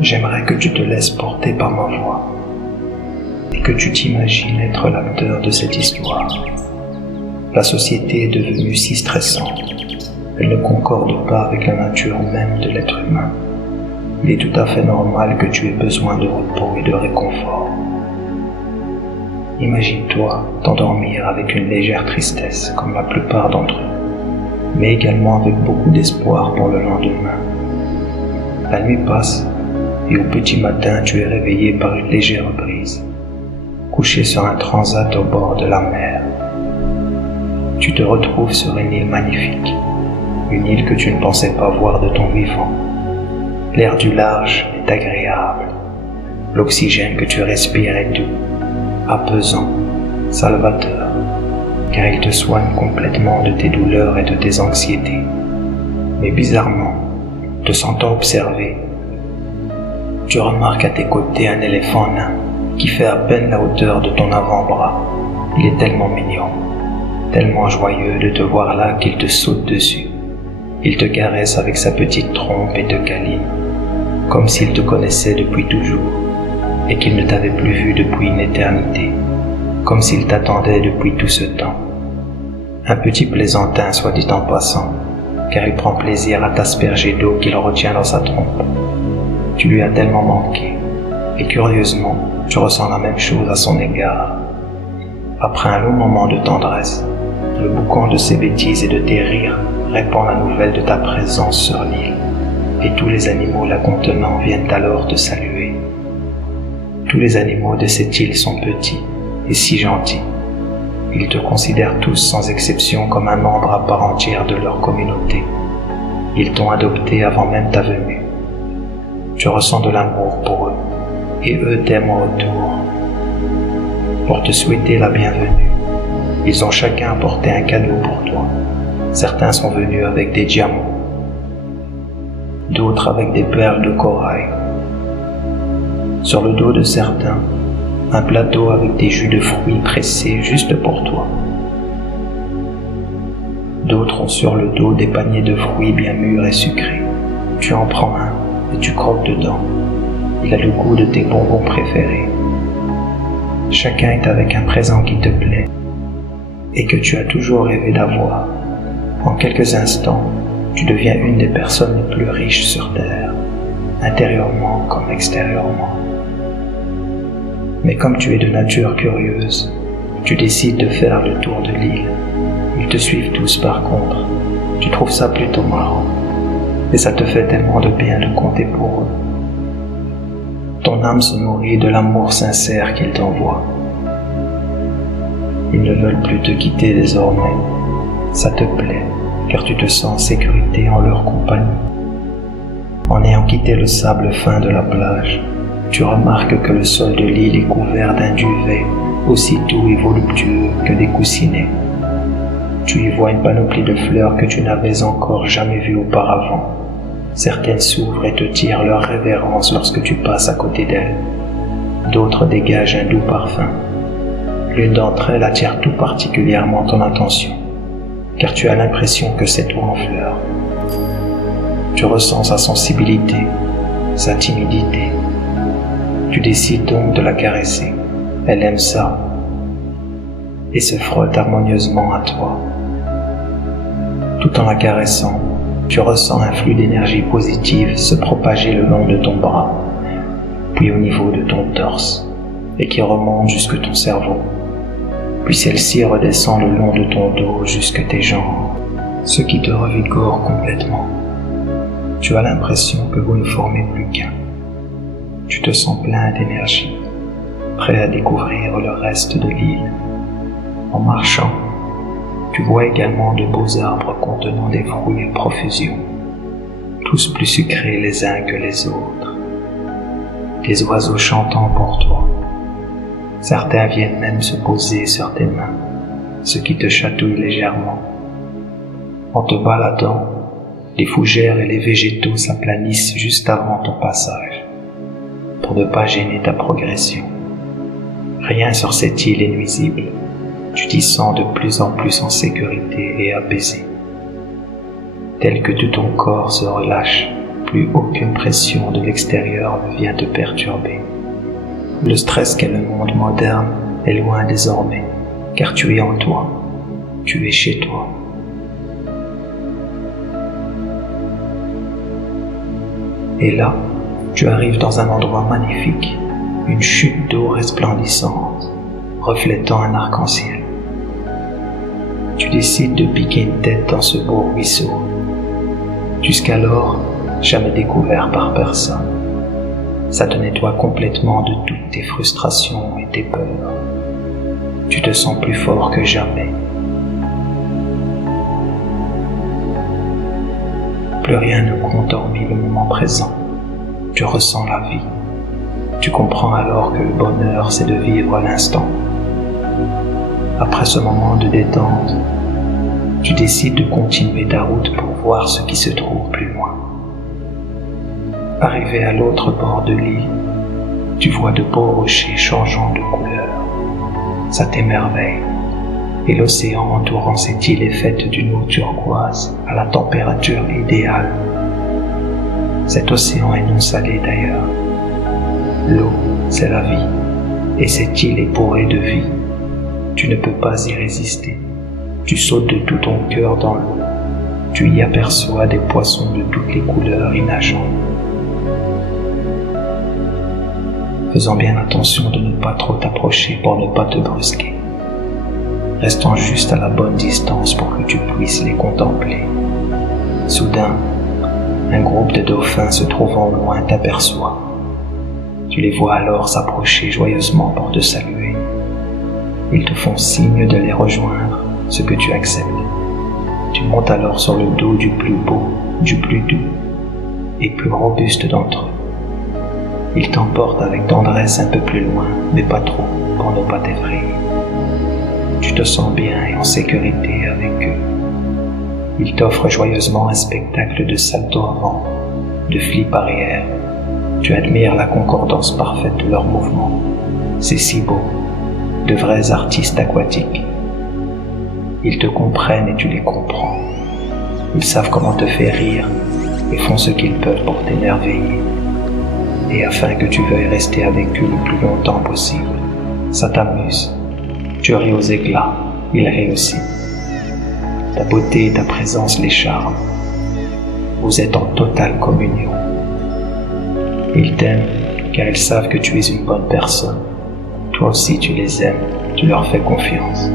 j'aimerais que tu te laisses porter par ma voix et que tu t'imagines être l'acteur de cette histoire. La société est devenue si stressante. Elle ne concorde pas avec la nature même de l'être humain. Il est tout à fait normal que tu aies besoin de repos et de réconfort. Imagine-toi t'endormir avec une légère tristesse, comme la plupart d'entre eux, mais également avec beaucoup d'espoir pour le lendemain. La nuit passe, et au petit matin, tu es réveillé par une légère brise, couché sur un transat au bord de la mer. Tu te retrouves sur une île magnifique, une île que tu ne pensais pas voir de ton vivant. L'air du large est agréable, l'oxygène que tu respires est doux, apaisant, salvateur, car il te soigne complètement de tes douleurs et de tes anxiétés. Mais bizarrement, te sentant observé, tu remarques à tes côtés un éléphant nain qui fait à peine la hauteur de ton avant-bras. Il est tellement mignon, tellement joyeux de te voir là qu'il te saute dessus. Il te caresse avec sa petite trompe et te câline, comme s'il te connaissait depuis toujours et qu'il ne t'avait plus vu depuis une éternité, comme s'il t'attendait depuis tout ce temps. Un petit plaisantin, soit dit en passant, car il prend plaisir à t'asperger d'eau qu'il retient dans sa trompe. Tu lui as tellement manqué, et curieusement, tu ressens la même chose à son égard. Après un long moment de tendresse, le boucan de ses bêtises et de tes rires répand la nouvelle de ta présence sur l'île, et tous les animaux la contenant viennent alors te saluer. Tous les animaux de cette île sont petits et si gentils. Ils te considèrent tous sans exception comme un membre à part entière de leur communauté. Ils t'ont adopté avant même ta venue. Tu ressens de l'amour pour eux, et eux t'aiment en retour. Pour te souhaiter la bienvenue, ils ont chacun apporté un cadeau pour toi. Certains sont venus avec des diamants, d'autres avec des perles de corail. Sur le dos de certains, un plateau avec des jus de fruits pressés juste pour toi. D'autres ont sur le dos des paniers de fruits bien mûrs et sucrés. Tu en prends un et tu croques dedans. Il a le goût de tes bonbons préférés. Chacun est avec un présent qui te plaît et que tu as toujours rêvé d'avoir. En quelques instants, tu deviens une des personnes les plus riches sur Terre, intérieurement comme extérieurement. Mais comme tu es de nature curieuse, tu décides de faire le tour de l'île. Ils te suivent tous par contre. Tu trouves ça plutôt marrant. Et ça te fait tellement de bien de compter pour eux. Ton âme se nourrit de l'amour sincère qu'ils t'envoient. Ils ne veulent plus te quitter désormais. Ça te plaît, car tu te sens en sécurité en leur compagnie. En ayant quitté le sable fin de la plage, tu remarques que le sol de l'île est couvert d'un duvet aussi doux et voluptueux que des coussinets. Tu y vois une panoplie de fleurs que tu n'avais encore jamais vues auparavant. Certaines s'ouvrent et te tirent leur révérence lorsque tu passes à côté d'elles. D'autres dégagent un doux parfum. L'une d'entre elles attire tout particulièrement ton attention, car tu as l'impression que c'est toi en fleurs. Tu ressens sa sensibilité, sa timidité. Tu décides donc de la caresser. Elle aime ça et se frotte harmonieusement à toi. Tout en la caressant, tu ressens un flux d'énergie positive se propager le long de ton bras, puis au niveau de ton torse, et qui remonte jusque ton cerveau. Puis celle-ci redescend le long de ton dos jusque tes jambes, ce qui te revigore complètement. Tu as l'impression que vous ne formez plus qu'un. Tu te sens plein d'énergie, prêt à découvrir le reste de l'île. En marchant, tu vois également de beaux arbres contenant des fruits à profusion, tous plus sucrés les uns que les autres. Des oiseaux chantant pour toi. Certains viennent même se poser sur tes mains, ce qui te chatouille légèrement. En te baladant, les fougères et les végétaux s'aplanissent juste avant ton passage, pour ne pas gêner ta progression. Rien sur cette île est nuisible. Tu t'y sens de plus en plus en sécurité et apaisé, tel que tout ton corps se relâche, plus aucune pression de l'extérieur ne vient te perturber. Le stress qu'est le monde moderne est loin désormais, car tu es en toi, tu es chez toi. Et là, tu arrives dans un endroit magnifique, une chute d'eau resplendissante, reflétant un arc-en-ciel. Tu décides de piquer une tête dans ce beau ruisseau, jusqu'alors jamais découvert par personne. Ça te nettoie complètement de toutes tes frustrations et tes peurs. Tu te sens plus fort que jamais. Plus rien ne compte hormis le moment présent. Tu ressens la vie. Tu comprends alors que le bonheur, c'est de vivre l'instant. Après ce moment de détente, tu décides de continuer ta route pour voir ce qui se trouve plus loin. Arrivé à l'autre bord de l'île, tu vois de beaux rochers changeant de couleur. Ça t'émerveille, et l'océan entourant cette île est faite d'une eau turquoise à la température idéale. Cet océan est non salé d'ailleurs. L'eau, c'est la vie, et cette île est bourrée de vie. Tu ne peux pas y résister. Tu sautes de tout ton cœur dans l'eau. Tu y aperçois des poissons de toutes les couleurs y nageant. Faisant bien attention de ne pas trop t'approcher pour ne pas te brusquer. Restant juste à la bonne distance pour que tu puisses les contempler. Soudain, un groupe de dauphins se trouvant au loin t'aperçoit. Tu les vois alors s'approcher joyeusement pour te saluer. Ils te font signe de les rejoindre, ce que tu acceptes. Tu montes alors sur le dos du plus beau, du plus doux et plus robuste d'entre eux. Ils t'emportent avec tendresse un peu plus loin, mais pas trop, pour ne pas t'effrayer. Tu te sens bien et en sécurité avec eux. Ils t'offrent joyeusement un spectacle de salto avant, de flip arrière. Tu admires la concordance parfaite de leurs mouvements. C'est si beau, de vrais artistes aquatiques. Ils te comprennent et tu les comprends. Ils savent comment te faire rire et font ce qu'ils peuvent pour t'émerveiller. Et afin que tu veuilles rester avec eux le plus longtemps possible, ça t'amuse. Tu ris aux éclats, ils rient aussi. Ta beauté et ta présence les charment. Vous êtes en totale communion. Ils t'aiment car ils savent que tu es une bonne personne. Toi aussi tu les aimes, tu leur fais confiance.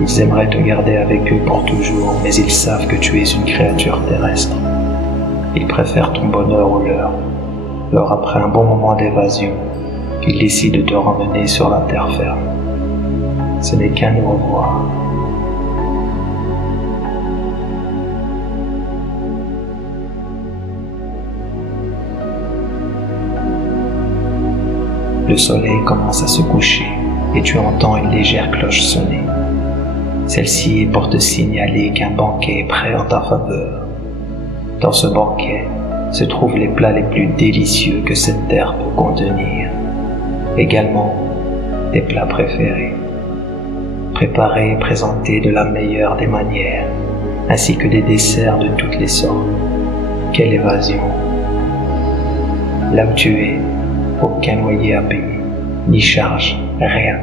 Ils aimeraient te garder avec eux pour toujours, mais ils savent que tu es une créature terrestre. Ils préfèrent ton bonheur au leur. Alors après un bon moment d'évasion, ils décident de te ramener sur la terre ferme. Ce n'est qu'un au revoir. Le soleil commence à se coucher et tu entends une légère cloche sonner. Celle-ci est pour te signaler qu'un banquet est prêt en ta faveur. Dans ce banquet se trouvent les plats les plus délicieux que cette terre peut contenir. Également, tes plats préférés. Préparés et présentés de la meilleure des manières, ainsi que des desserts de toutes les sortes. Quelle évasion! Là où tu es, aucun loyer à payer, ni charge, rien,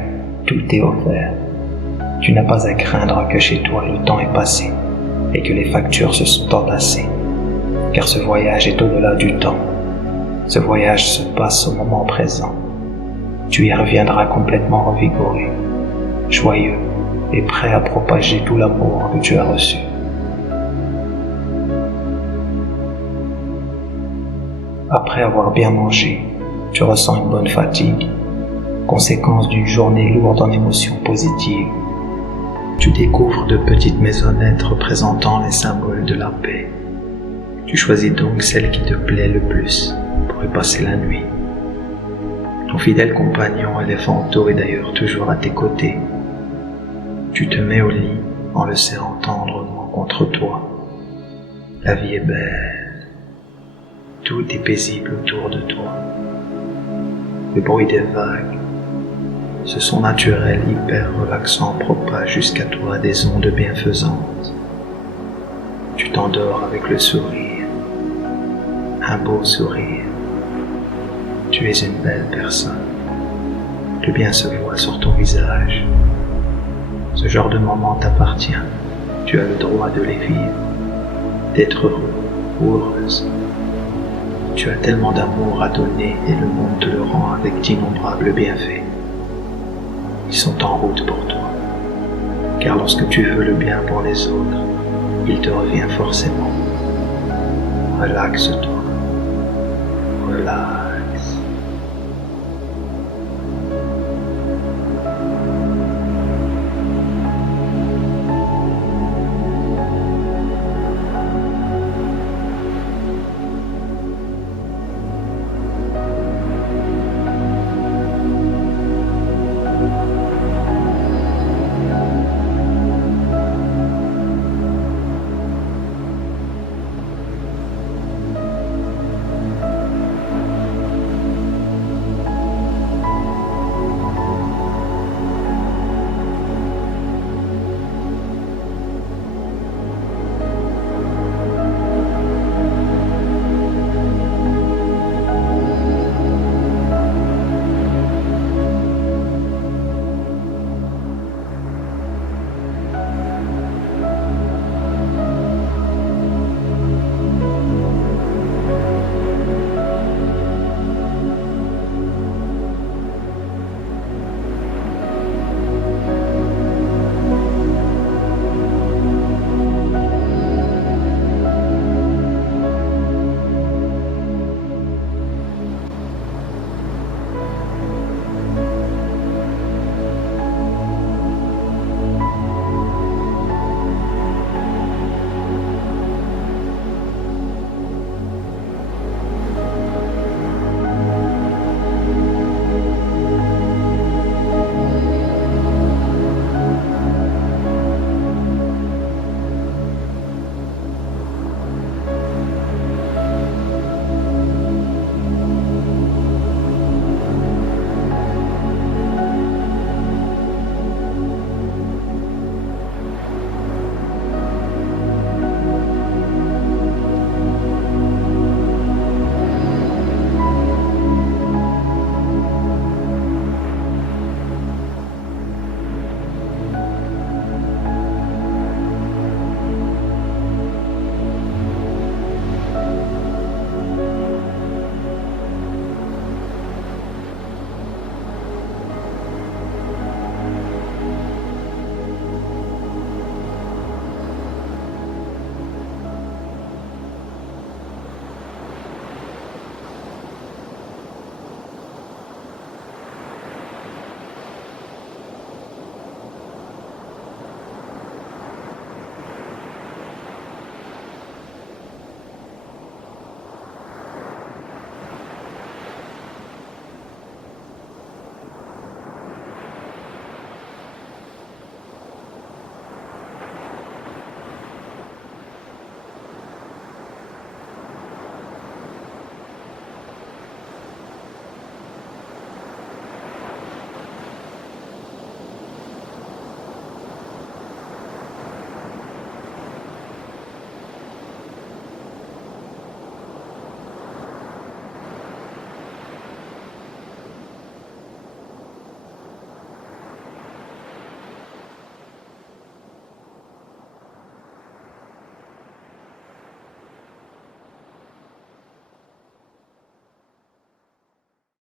tout est offert. Tu n'as pas à craindre que chez toi le temps est passé et que les factures se sont entassées, car ce voyage est au-delà du temps. Ce voyage se passe au moment présent. Tu y reviendras complètement revigoré, joyeux et prêt à propager tout l'amour que tu as reçu. Après avoir bien mangé, tu ressens une bonne fatigue, conséquence d'une journée lourde en émotions positives. Tu découvres de petites maisonnettes représentant les symboles de la paix. Tu choisis donc celle qui te plaît le plus pour y passer la nuit. Ton fidèle compagnon Éléphanto est d'ailleurs toujours à tes côtés. Tu te mets au lit en le serrant tendrement contre toi. La vie est belle. Tout est paisible autour de toi. Le bruit des vagues, ce son naturel hyper relaxant propage jusqu'à toi des ondes bienfaisantes. Tu t'endors avec le sourire, un beau sourire. Tu es une belle personne. Le bien se voit sur ton visage. Ce genre de moment t'appartient. Tu as le droit de les vivre, d'être heureux ou heureuse. Tu as tellement d'amour à donner et le monde te le rend avec d'innombrables bienfaits. Ils sont en route pour toi. Car lorsque tu veux le bien pour les autres, il te revient forcément. Relaxe-toi. Relaxe.